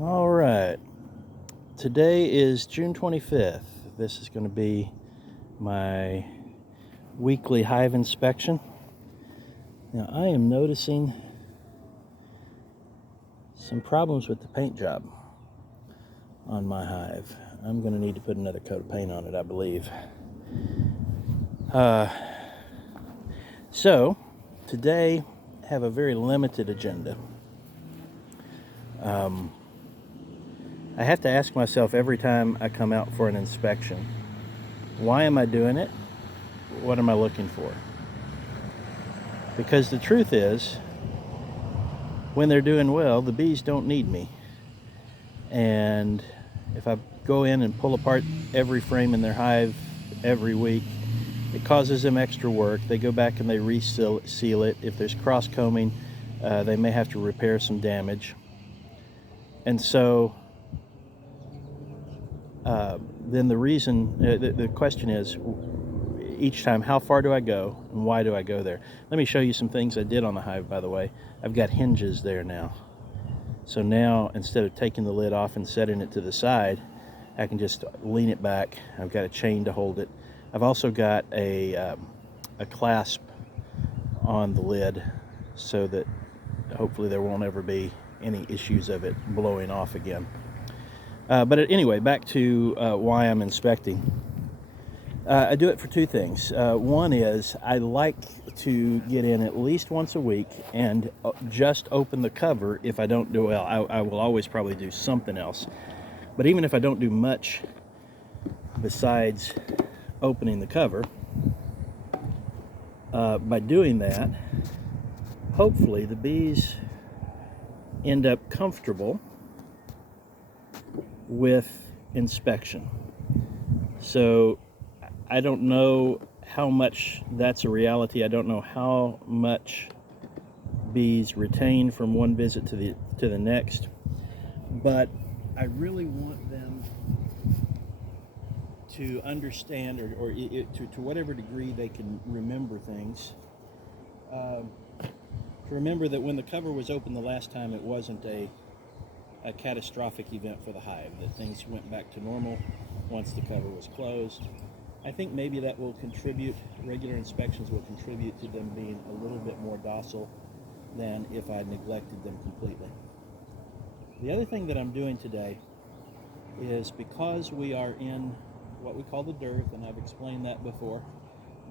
All right, today is June 25th. This is going to be my weekly hive inspection. Now, I am noticing some problems with the paint job on my hive. I'm going to need to put another coat of paint on it, I believe. So, today I have a very limited agenda. I have to ask myself every time I come out for an inspection, why am I doing it? What am I looking for? Because the truth is, when they're doing well, the bees don't need me. And if I go in and pull apart every frame in their hive every week, it causes them extra work. They go back and they reseal it. If there's cross combing, they may have to repair some damage. And so then the question is, each time, how far do I go and why do I go there? Let me show you some things I did on the hive, by the way. I've got hinges there now. So now, instead of taking the lid off and setting it to the side, I can just lean it back. I've got a chain to hold it. I've also got a clasp on the lid so that hopefully there won't ever be any issues of it blowing off again. But anyway, back to why I'm inspecting. I do it for two things. One is I like to get in at least once a week and just open the cover if I don't do well. I will always probably do something else. But even if I don't do much besides opening the cover, by doing that, hopefully the bees end up comfortable with inspection. So I don't know how much that's a reality. I don't know how much bees retain from one visit to the next, but I really want them to understand, or to whatever degree they can remember things, to remember that when the cover was open the last time, it wasn't a catastrophic event for the hive, that things went back to normal once the cover was closed. I think maybe that will contribute, regular inspections will contribute to them being a little bit more docile than if I neglected them completely. The other thing that I'm doing today is, because we are in what we call the dearth, and I've explained that before,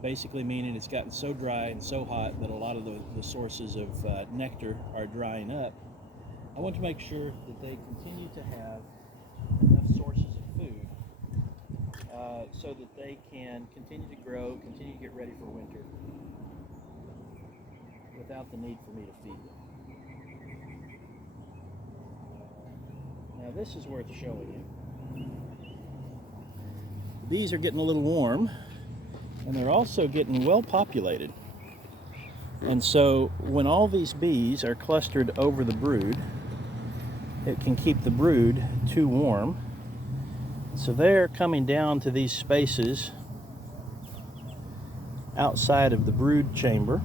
basically meaning it's gotten so dry and so hot that a lot of the sources of nectar are drying up. I want to make sure that they continue to have enough sources of food so that they can continue to grow, continue to get ready for winter without the need for me to feed them. Now this is worth showing you. The bees are getting a little warm, and they're also getting well populated. And so when all these bees are clustered over the brood, it can keep the brood too warm. So they're coming down to these spaces outside of the brood chamber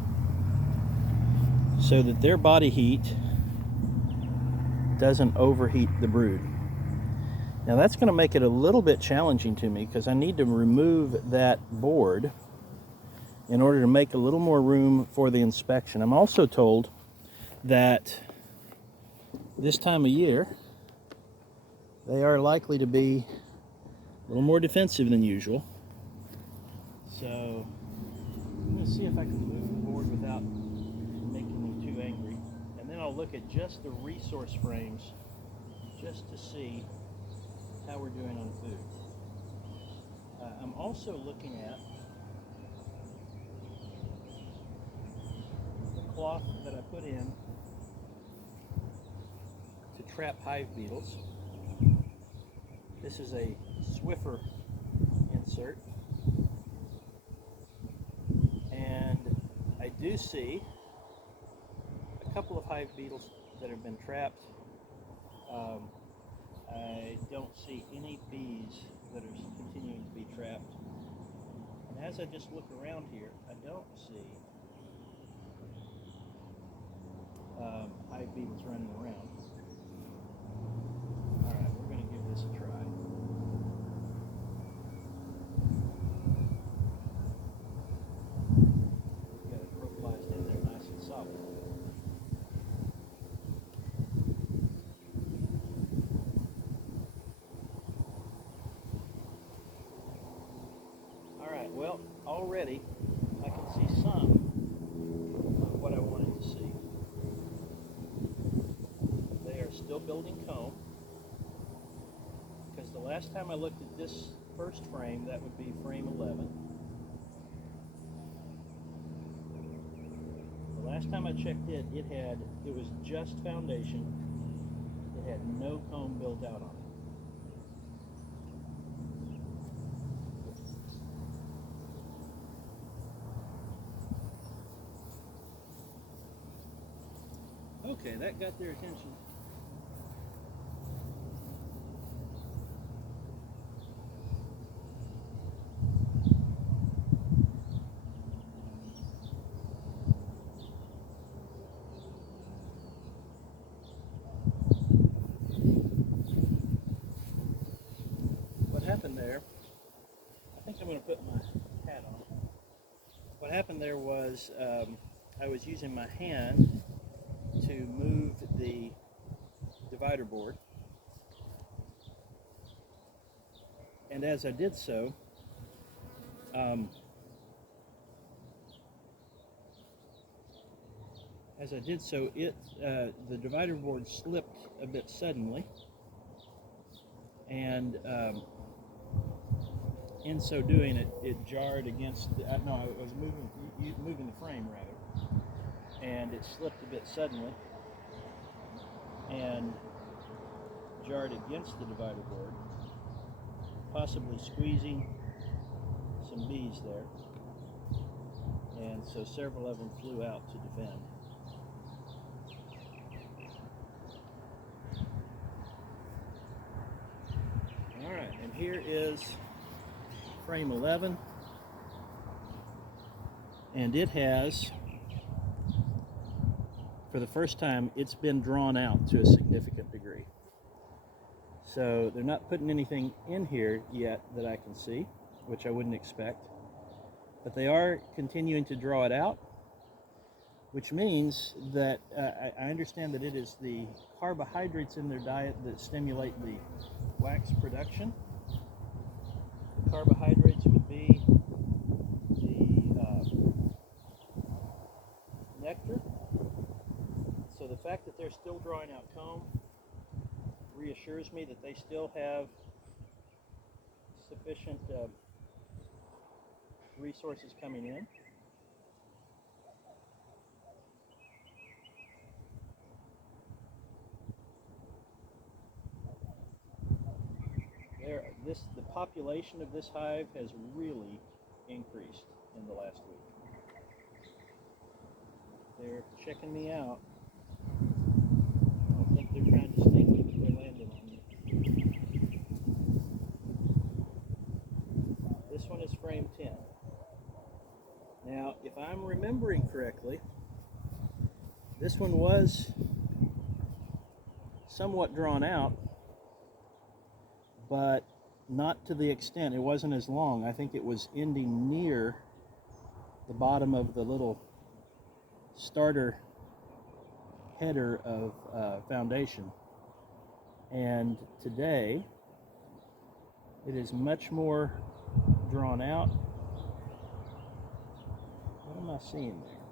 so that their body heat doesn't overheat the brood. Now that's going to make it a little bit challenging to me, because I need to remove that board in order to make a little more room for the inspection. I'm also told that this time of year they are likely to be a little more defensive than usual. So I'm going to see if I can move the board without making them too angry. And then I'll look at just the resource frames just to see how we're doing on food. I'm also looking at the cloth that I put in to trap hive beetles. This is a Swiffer insert, and I do see a couple of hive beetles that have been trapped. I don't see any bees that are continuing to be trapped. And as I just look around here, I don't see hive beetles running around. is still building comb, because the last time I looked at this first frame, that would be frame 11. The last time I checked it, it was just foundation. It had no comb built out on it. Okay, that got their attention. What happened there, I think I'm going to put my hat on. What happened there was I was using my hand to move the divider board, and as I did so, the divider board slipped a bit suddenly, and in so doing, it jarred against. I was moving the frame rather, and it slipped a bit suddenly and jarred against the divider board, possibly squeezing some bees there, and so several of them flew out to defend. All right, and here is frame 11, and it has, for the first time, it's been drawn out to a significant degree. So they're not putting anything in here yet that I can see, which I wouldn't expect, but they are continuing to draw it out, which means that I understand that it is the carbohydrates in their diet that stimulate the wax production. The carbohydrates would be the nectar. So the fact that they're still drawing out comb reassures me that they still have sufficient resources coming in. The population of this hive has really increased in the last week. They're checking me out. I don't think they're trying to sneak me, but they're landing on me. This one is frame 10. Now, if I'm remembering correctly, this one was somewhat drawn out, but not to the extent. It wasn't as long. I think it was ending near the bottom of the little starter header of foundation. And today, it is much more drawn out. What am I seeing there?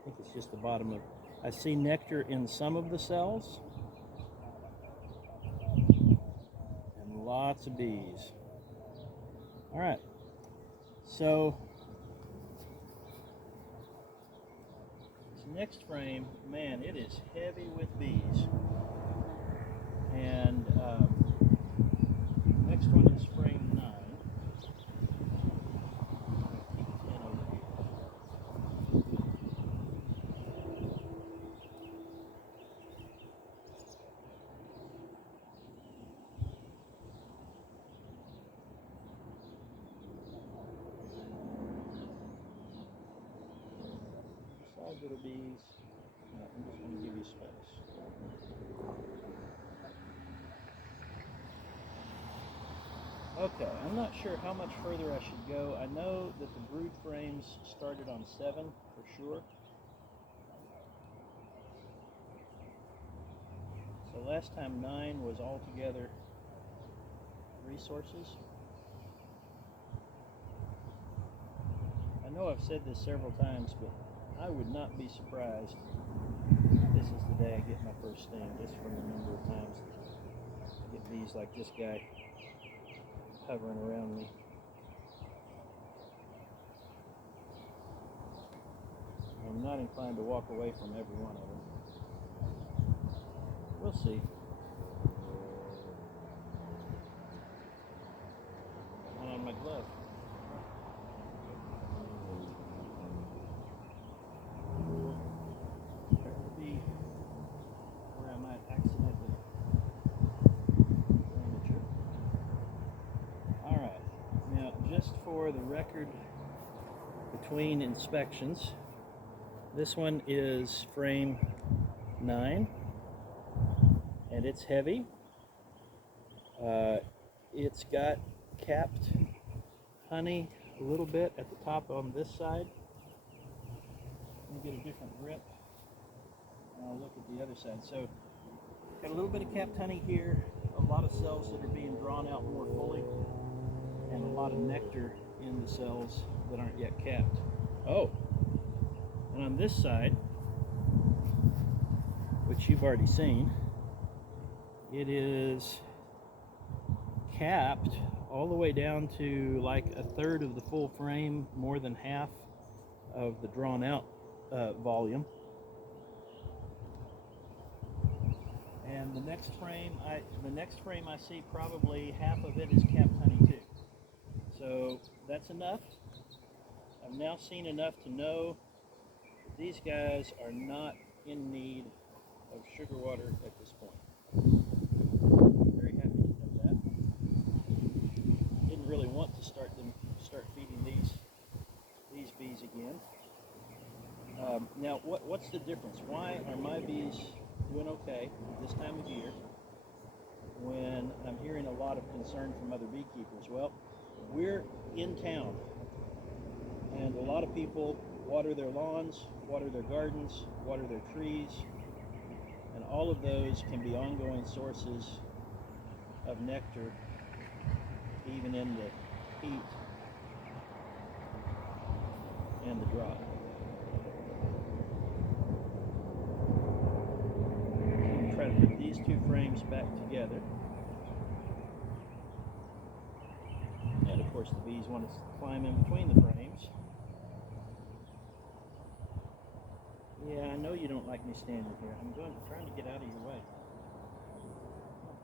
I think it's just the bottom of. I see nectar in some of the cells. Lots of bees. All right, so this next frame, man, it is heavy with bees. And next one is frame 9. Keep 10 over here. Little bees. No, I'm just going to give you space. Okay, I'm not sure how much further I should go. I know that the brood frames started on 7 for sure. So last time 9 was altogether resources. I know I've said this several times, but I would not be surprised if this is the day I get my first sting, just from the number of times I get bees like this guy hovering around me. I'm not inclined to walk away from every one of them. We'll see. One on my glove. Starting to be where I might accidentally damage it. Alright, now just for the record between inspections, this one is frame 9 and it's heavy. It's got capped honey a little bit at the top on this side. Let me get a different grip and I'll look at the other side. So got a little bit of capped honey here, a lot of cells that are being drawn out more fully, and a lot of nectar in the cells that aren't yet capped. Oh, and on this side, which you've already seen, it is capped all the way down to like a third of the full frame, more than half of the drawn out volume. And the next frame I see, probably half of it is capped honey too. So that's enough. I've now seen enough to know that these guys are not in need of sugar water at this point. Very happy to know that. Didn't really want to start feeding these bees again. Now, what's the difference? Why are my bees doing okay this time of year when I'm hearing a lot of concern from other beekeepers? Well, we're in town, and a lot of people water their lawns, water their gardens, water their trees, and all of those can be ongoing sources of nectar, even in the heat and the drought. Try to put these two frames back together. And of course the bees want to climb in between the frames. Yeah, I know you don't like me standing here. I'm trying to get out of your way.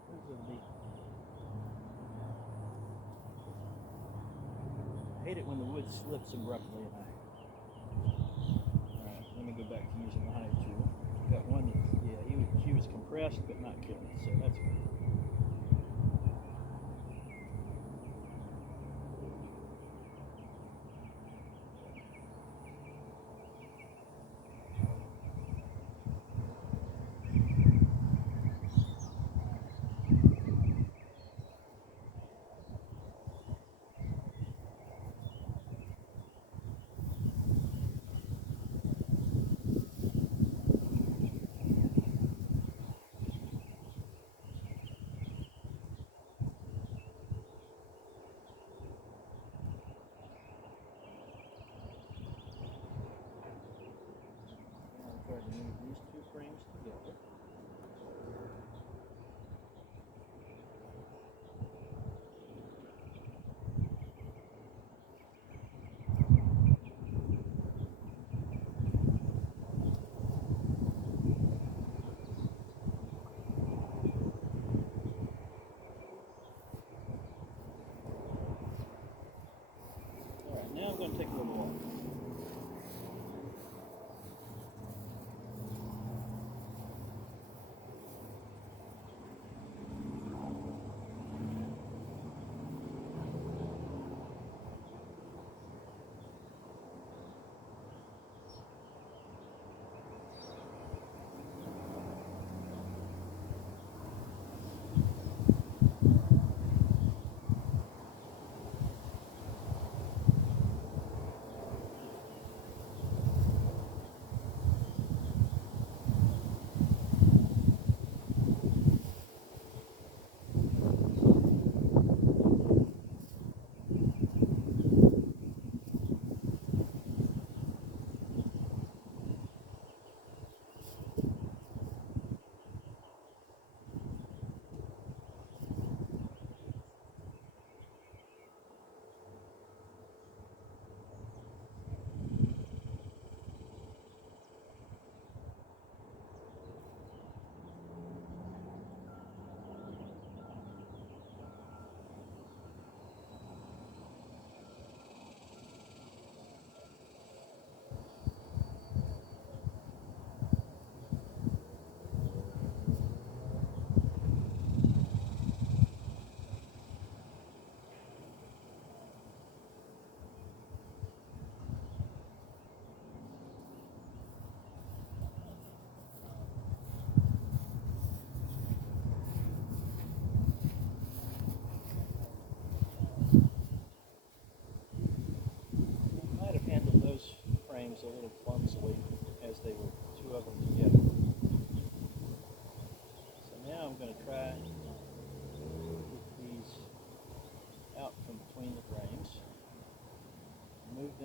Where's the bee? I hate it when the wood slips abruptly and Alright, let me go back to using the hive tool. Got one that, yeah, she was compressed but not killing, so that's good.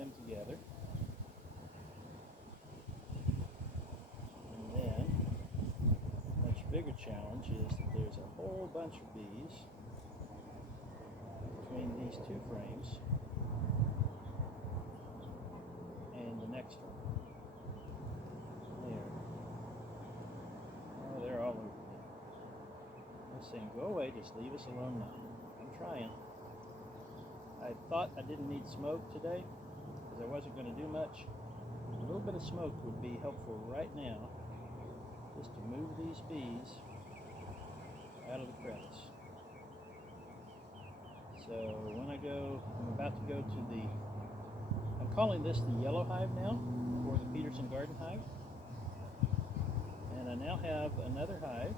them together. And then, a much bigger challenge is that there's a whole bunch of bees between these two frames and the next one. There. Oh, they're all over me. I'm saying, go away, just leave us alone now. I'm trying. I thought I didn't need smoke today because I wasn't going to do much. A little bit of smoke would be helpful right now, just to move these bees out of the crevice. So when I go, I'm about to go to the, I'm calling this the yellow hive now, for the Peterson garden hive. And I now have another hive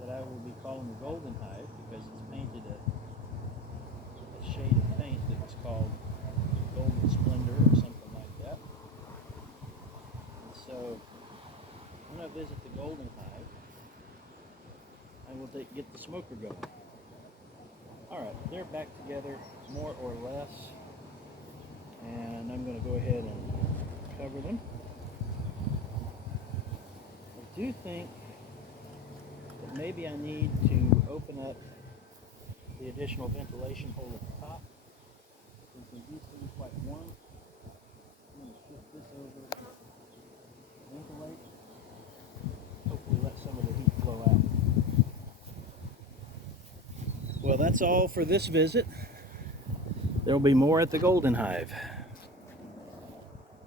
that I will be calling the golden hive because it's painted a shade of paint that was called golden splendor or something like that. And so when I visit the golden hive, I will get the smoker going. Alright, they're back together more or less, and I'm going to go ahead and cover them. I do think that maybe I need to open up the additional ventilation hole at the top, since they do seem quite warm. I'm going to shift this over to ventilate. Hopefully let some of the heat flow out. Well, that's all for this visit. There will be more at the Golden Hive.